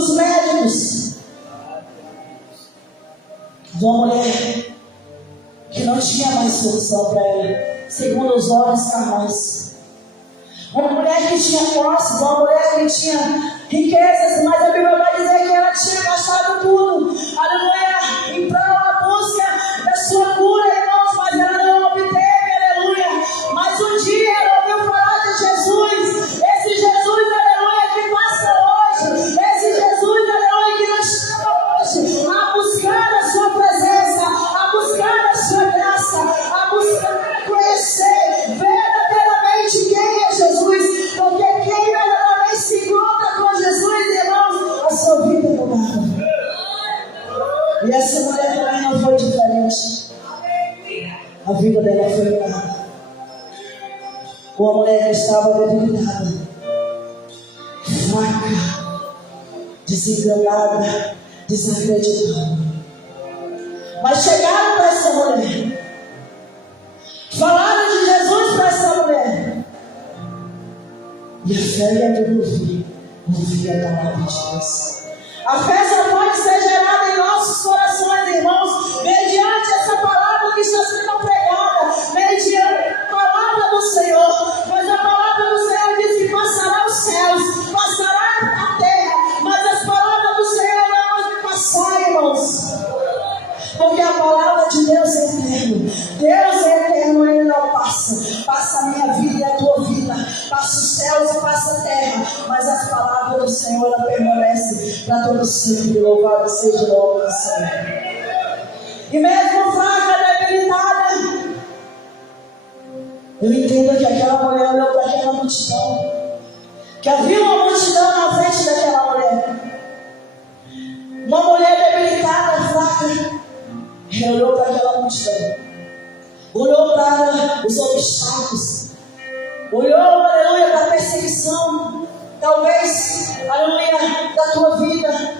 dos médicos, de uma mulher que não tinha mais solução para ela, segundo os olhos carnais. Uma mulher que tinha posses, uma mulher que tinha riquezas, mas a Bíblia vai dizer que ela tinha gastado tudo, aleluia, em prol da busca da sua cura, irmãos, mas ela não obteve, aleluia. Mas um dia ela ouviu falar de Jesus, esse Jesus, aleluia, que passa hoje, esse Jesus, aleluia, que nos chama hoje a buscar a sua presença, a buscar a sua graça, a buscar conhecer verdadeiramente quem é Jesus, porque quem verdadeiramente se encontra com Jesus, irmãos, a sua vida é mudada. E essa mulher também não foi diferente. A vida dela foi mudada. Uma mulher que estava debilitada, fraca, desenganada, desacreditada. Mas chegaram para essa mulher, falaram de Jesus para essa mulher, e a fé ia ouvir a palavra de Deus. A fé só pode ser gerada em nossos corações, irmãos, mediante essa palavra que está sendo pregada, mediante a palavra do Senhor. Mas a palavra do Senhor diz que passará os céus, passará a terra, mas as palavras do Senhor não vão passar, irmãos. Porque a palavra de Deus é eterna. Deus é eterno, Ele não passa. Passa a minha vida e a tua vida. Passa os céus e passa a terra. Mas as palavras do Senhor, ela permanece para todo sempre. Louvado seja o nome do Senhor. E mesmo fraca, debilitada, eu entendo que aquela mulher olhou para aquela multidão. Que havia uma multidão na frente daquela mulher. Uma mulher debilitada, fraca. Ele olhou para aquela multidão, olhou para os obstáculos, olhou, aleluia, para a perseguição, talvez, aleluia, da tua vida,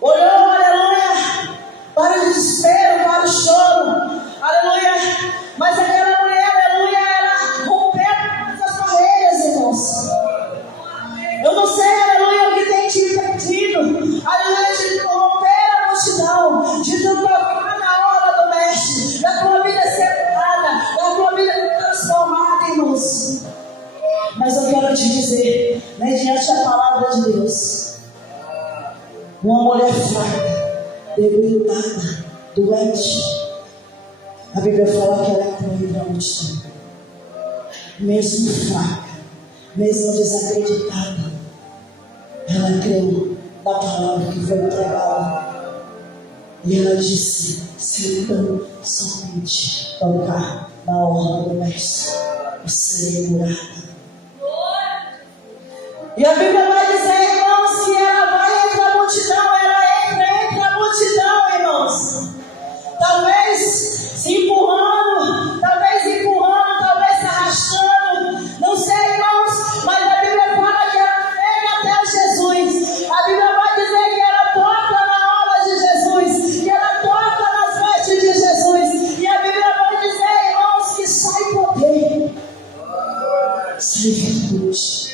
olhou, aleluia, para o desespero, para o choro, aleluia. Mas aquela mulher, aleluia, ela rompeu essas barreiras, irmãos. Eu não sei, aleluia, o que tem te impedido, aleluia, de romper a multidão, de tocar da tua vida separada, da tua vida transformada, irmãos. Mas eu quero te dizer, mediante a palavra de Deus, uma mulher fraca, debilitada, doente, a Bíblia fala que ela entrou entre a multidão. Mesmo fraca, mesmo desacreditada, ela creu na palavra que foi pregada. E ela disse: se eu somente tocar na orla do mestre, eu serei curada. E a Bíblia vai dizer, irmãos, que ela vai entre a multidão, ela entra entre a multidão, irmãos. Talvez se empurrando, talvez se arrastando, não sei, irmãos, mas a Bíblia fala que ela chega até Jesus. A Bíblia vai dizer que ela toca na orla de Jesus, que ela toca nas vestes de Jesus. E a Bíblia vai dizer, irmãos, que sai poder, sai virtude.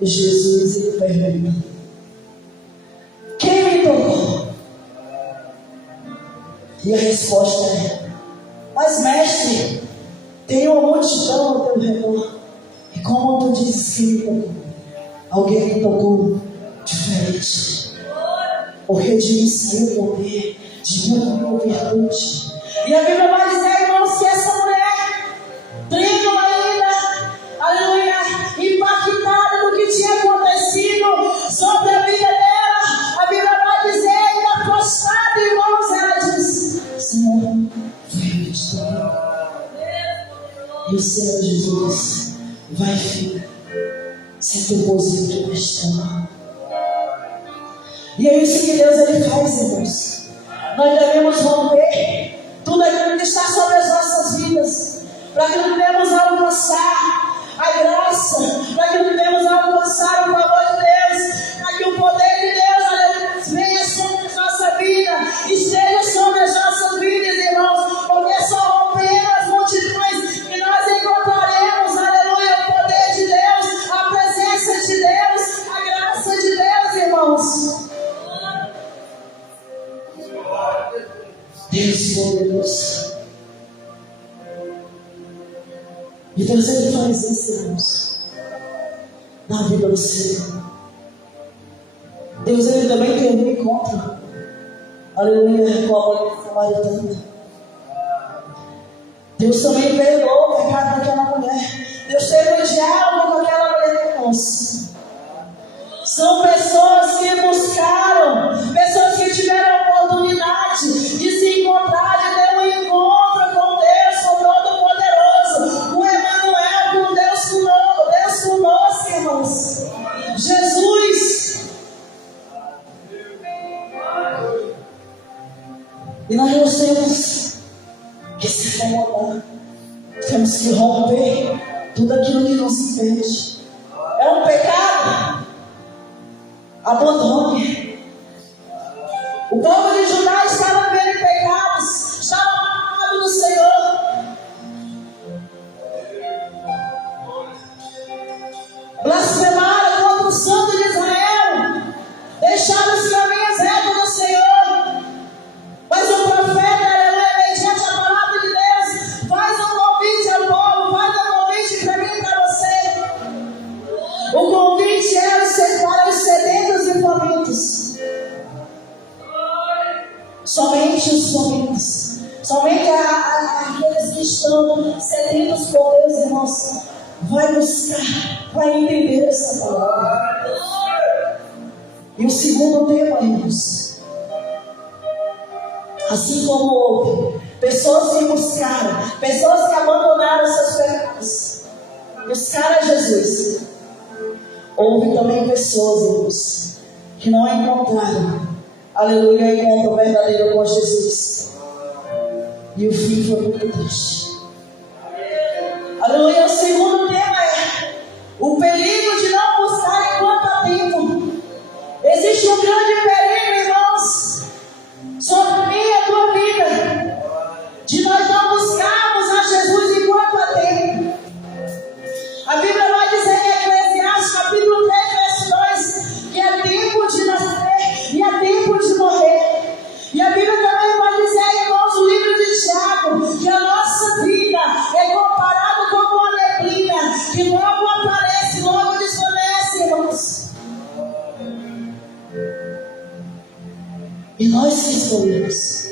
E Jesus, ele pergunta: quem me tocou? E a resposta é: mas mestre, tem uma multidão ao teu redor. E como tu dizes que me tocou? Alguém me tocou diferente. Porque de mim saiu poder, de mim saiu virtude. E a Bíblia vai dizer, irmãos, que essa mulher, trigo ainda, aleluia, impactada do que tinha acontecido sobre a vida dela, a Bíblia vai dizer, ainda prostrada, irmãos, ela diz: Senhor, vem te tocar. E o Senhor Jesus vai vir, se deposita o questão. E é isso que Deus ele faz, irmãos. Nós devemos romper tudo aquilo que está sobre as nossas vidas, para que nós devemos alcançar a graça, para que nós devemos alcançar o favor de Deus, para que o poder de Deus, aleluia, venha sobre a nossa vida, esteja sobre as nossas vidas, irmãos, porque só rompendo as multidões que nós encontraremos, aleluia, o poder de Deus, a presença de Deus, a graça de Deus, irmãos. Deus poderoso. E Deus, Ele faz isso, irmãos, na vida do Senhor. Deus, Ele também teve um encontro, aleluia, com a mulher samaritana. Deus também perdoou o pecado daquela mulher. Deus teve um diálogo com aquela mulher, irmãos. São pessoas que buscaram, pessoas que tiveram a oportunidade de se encontrar, de ter um encontro com Deus, com Todo-Poderoso, com Emmanuel, com Deus conosco, irmãos. Jesus. E nós temos que se incomodar, temos que romper tudo aquilo que nos impede. É um pecado. Abandone. O povo de Judá estava vivendo pecados, estava amarrado no Senhor. Blasfemaram contra o Santo de Israel, deixaram os caminhos retos do Senhor. Mas o profeta, mediante a palavra de Deus, faz um convite ao povo, faz um convite para mim e para você. O convite é para os sedentos e famintos. Somente os famintos, somente aqueles que estão sedentos por Deus, irmãos, vai buscar, vai entender essa palavra. E o segundo tema, irmãos, assim como houve pessoas que buscaram, pessoas que abandonaram seus pecados, buscaram a Jesus, houve também pessoas, irmãos, que não encontraram, aleluia, encontro verdadeiro com Jesus. E o fim foi muito triste. Aleluia. O segundo tema é o perigo de não buscar enquanto há tempo. Existe um grande perigo, irmãos, sobre a minha e a tua vida, de nós não buscarmos a Jesus enquanto há tempo. A Bíblia vai dizer em Eclesiastes, capítulo 3, verso 2, que é tempo de nascer e é tempo de morrer. E a Bíblia também vai dizer, irmãos, no livro de Tiago, que a nossa vida é comparada como uma neblina, que logo aparece, logo desvanece, irmãos. E nós que escolhemos.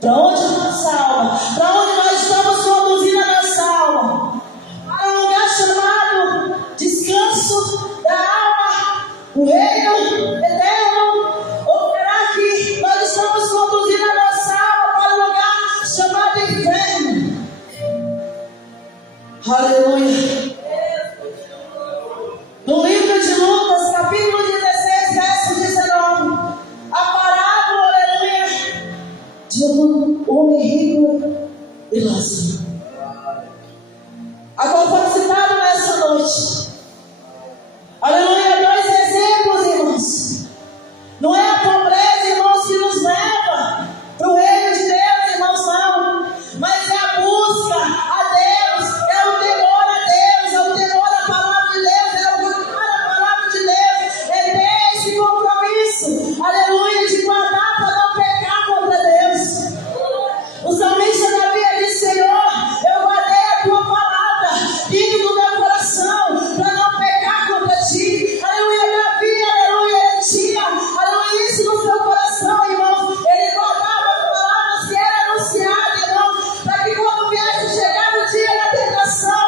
Para onde a nossa alma, para onde nós estamos conduzindo a nossa alma? Para um lugar chamado descanso da alma, o reino eterno. Ou será que nós estamos conduzindo a nossa alma para um lugar chamado inferno? Aleluia. No livro de Lucas, capítulo 16, verso 19, a parábola, aleluia, de um homem rico e Lázaro, a qual foi citado nessa noite. Aleluia, dois exemplos, irmãos. Não é a pobreza, irmãos, que nos leva para o reino de Deus, irmãos, não. Mas é a busca a Deus, é o temor a Deus, é o temor à palavra de Deus, é o guardar a palavra de Deus, é ter esse compromisso, aleluia, de guardar para não pecar contra Deus. O salmista Davi disse: Senhor, eu guardei a tua palavra dentro do meu coração para não pecar contra ti. Aleluia, Davi, aleluia, ele tinha, aleluia, isso no seu coração, irmãos. Ele guardava as palavras que eram anunciadas, irmãos, para que quando viesse chegar o dia da tentação,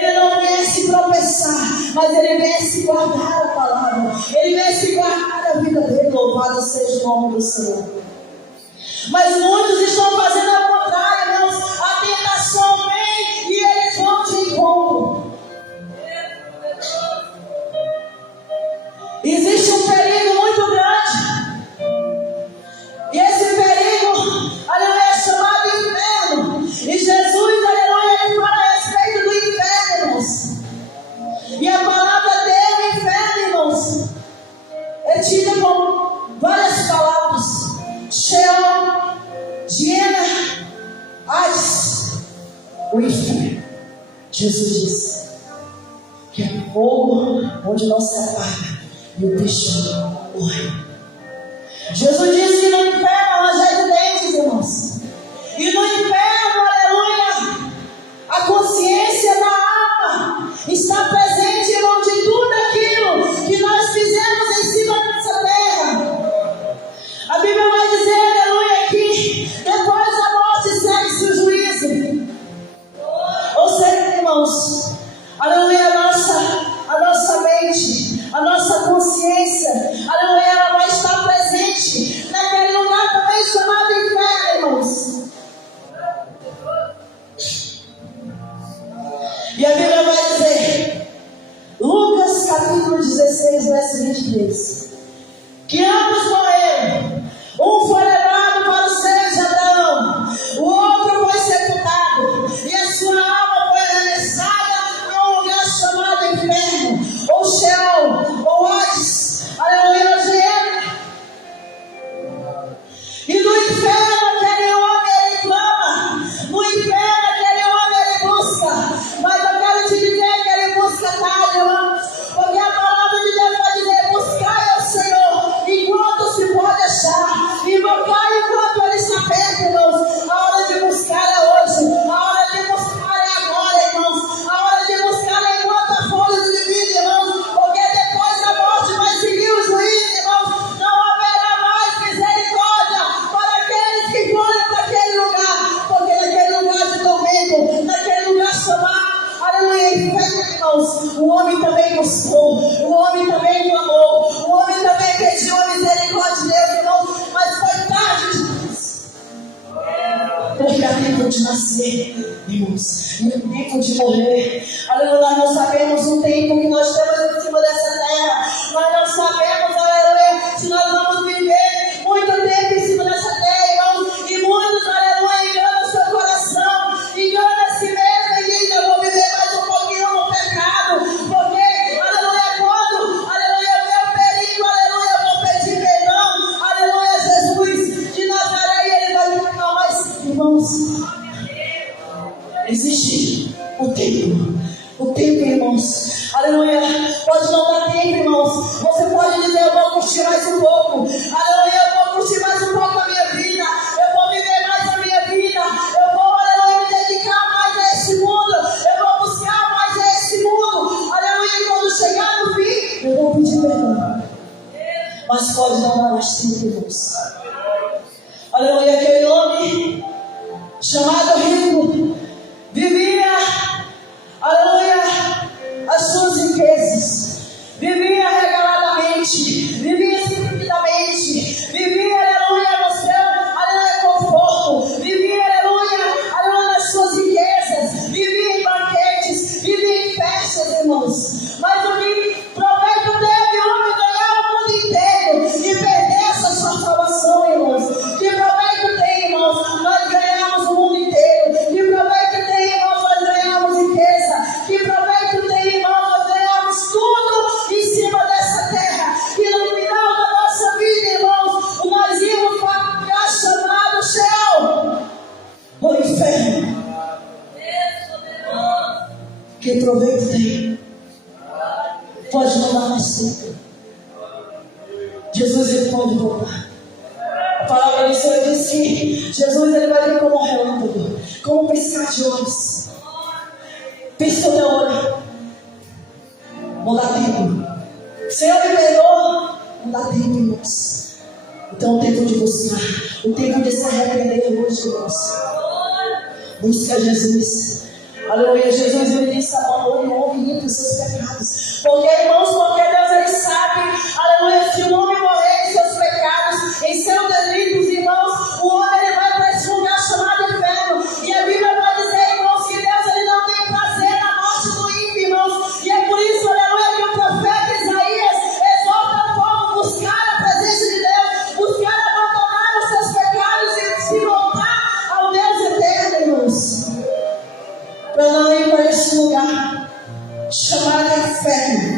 ele não viesse tropeçar, mas ele viesse guardar a palavra, ele viesse guardar a vida dele. Louvado seja o nome do Senhor. Mas muitos estão fazendo ao contrário, irmãos. A tentação vem e eles vão de encontro. Existe um perigo muito grande. E esse perigo, aleluia, é chamado inferno. E Jesus, aleluia, ele fala a respeito do inferno, irmãos. E a palavra dele, inferno, irmãos, é tida com várias palavras. Sheol, Diena, Hades, o inferno. Jesus disse que é fogo onde não se apaga e o peixe morre. Jesus disse que no inferno E no inferno, aleluia, a consciência da alma está presente, irmão, de tudo aquilo que nós fizemos em cima dessa terra. A Bíblia vai dizer, aleluia, que depois da morte segue-se o juízo. Ou seja, irmãos, aleluia, a nossa mente, a nossa consciência, aleluia, ela vai estar presente naquele lugar também chamado inferno, irmãos. E a Bíblia vai dizer, Lucas capítulo 16, verso 23, que ambos morreram. Um foi levado para o seio de Adão, o outro foi sepultado, e a sua alma foi arremessada em um lugar chamado inferno, ou Sheol, ou Hades, aleluia, o Gênesis. E no inferno aquele homem ele clama, no inferno aquele homem ele busca, mas eu quero te dizer que ele busca tarde, irmãos, porque a palavra de Deus vai dizer, buscai ao Senhor enquanto se pode achar, invocar enquanto ele está perto, irmãos. A hora de buscar é hoje, a hora de buscar é agora, irmãos, a hora de buscar é enquanto a folha de vida, irmãos, porque depois da morte vai seguir o juízo, irmãos. Não haverá mais misericórdia para aqueles que forem para aquele lugar, porque naquele lugar de tormento, naquele lugar chamado, aleluia, inferno, irmãos, o homem também buscou, o homem também clamou, o homem também pediu a misericórdia de Deus, irmãos, mas foi tarde demais. Porque há tempo de nascer, irmãos, e há tempo de morrer. Aleluia, nós sabemos o tempo que nós temos em cima dessa terra, mas nós sabemos, aleluia, se nós vamos viver muito tempo em cima dessa terra, irmãos, e muitos, aleluia, enganam seu coração, enganam a si mesmo e dizem, eu vou viver mais um pouquinho no pecado, porque, aleluia, quando, aleluia, meu perigo, aleluia, eu vou pedir perdão, aleluia, Jesus de Nazaré, e ele vai me perdoar. Mas, irmãos, existe o tempo, irmãos, aleluia, pode não dar tempo, irmãos, você pode dizer, eu vou curtir mais um pouco, aleluia, eu vou curtir mais um pouco a minha vida, eu vou viver mais a minha vida, eu vou, aleluia, me dedicar mais a esse mundo, eu vou buscar mais a esse mundo, aleluia, e quando chegar no fim, eu vou pedir perdão. Mas pode não dar mais tempo, irmãos. Aleluia, aquele homem chamado rico vivia, aleluia, as suas riquezas, vivia regaladamente, vivia simplesmente, vivia, aleluia, no seu, aleluia, conforto, vivia, aleluia, nas suas riquezas, vivia em banquetes, vivia em festas, irmãos. Mas o que proveito teve o homem ganhar o mundo inteiro e perder essa sua salvação, irmãos? Que proveito tem, irmãos? Nós ganhamos o mundo inteiro. Que proveito tem, irmãos? Nós ganhamos riqueza. Que proveito tem, irmãos? Nós ganhamos tudo em cima dessa terra. E no final da nossa vida, irmãos, nós íamos para um lugar chamado Sheol, o inferno. Que proveito tem? Pode não dar mais tempo. Jesus, ele pode voltar. A palavra do Senhor diz que Jesus, ele vai vir como um relâmpago, como um piscar de olhos. Pisca o teu olho. Não dá tempo. Senhor, me perdoa. Não dá tempo, irmãos. Então o tempo de buscar, o tempo de se arrepender hoje, irmãos. Busca Jesus. Aleluia, Jesus, ele disse, abandone o homem limpe os seus pecados. Porque, irmãos, porque Deus, ele sabe, aleluia, se o homem morrer em seus pecados, em seus delitos, irmãos, o homem, ele vai para esse lugar chamado inferno. E a Bíblia vai dizer, irmãos, que Deus, ele não tem prazer na morte do ímpio, irmãos. E é por isso, aleluia, que o profeta Isaías exorta o povo a buscar a presença de Deus, buscar abandonar os seus pecados e se voltar ao Deus eterno, irmãos. Para não ir para esse lugar chamado inferno.